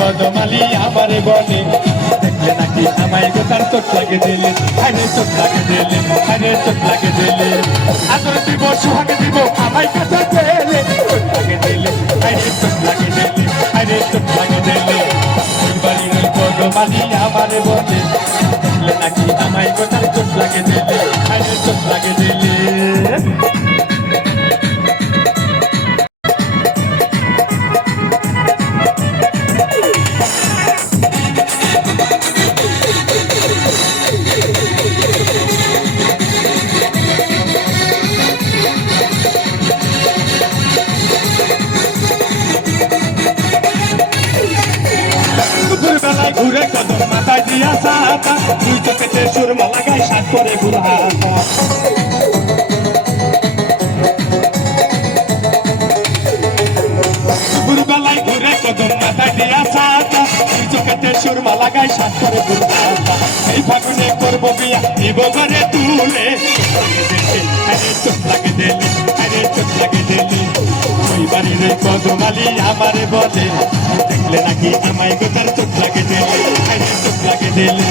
কদমালি আমারে বলে দেখলে নাকি আমায় গোতার চোখ লাগে দিলে আরে চোখ লাগে দিলে আরে চোখ লাগে দিলে আদর দিব, সুহাগে দিব, আমায় কাছে দিলে চোখ লাগে দিলে আরে চোখ লাগে দিলে আরে চোখ লাগে দিলে বাড়ির কদমালি আমারে বলে দেখলে নাকি সাতা দুই চোখেতে সুরমা ঘুরে কদম মাথায় দিয়া সাতা। দুই সুরমা লাগাই সাত করে ঘুরাতা এই ফাগুনে করব বিয়া দিব ঘরে তুলে। আরে চোখ লাগে দিলে লাগে দিলে। ওই বাড়ির কদমালি আমারে বলে। দেখলে নাকি আমায় গোতার চোখ লাগে দিলে। দিলে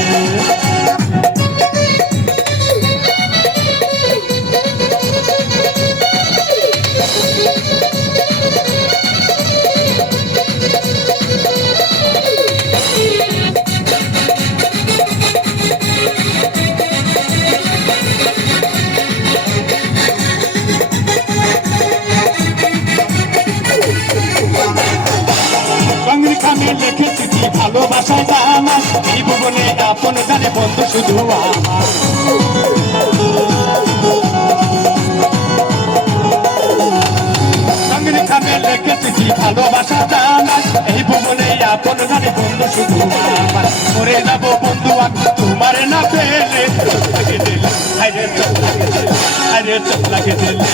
রঙের খামে লেখে চিঠি ভালোবাসা জানা। এই ভুবনে আপন জানে বন্ধু শুধু আমার। ভালোবাসা জানা। এই ভুবনে আপন জানে বন্ধু শুধু আমার। মরে যাব বন্ধু আমি তোমার না পেলে। আরে চোখ লাগে দিলে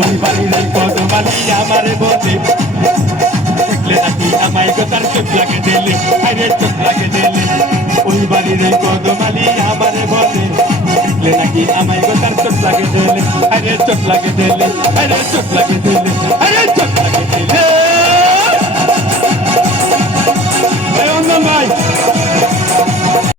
ওই বাড়ির এই কদমালি আমারে বলে নাকি আমায় গোতার চোখ লাগে দিলে আরে চোট লাগে দিলে আরে চোট লাগে দিলে আরে চোট লাগে দিলে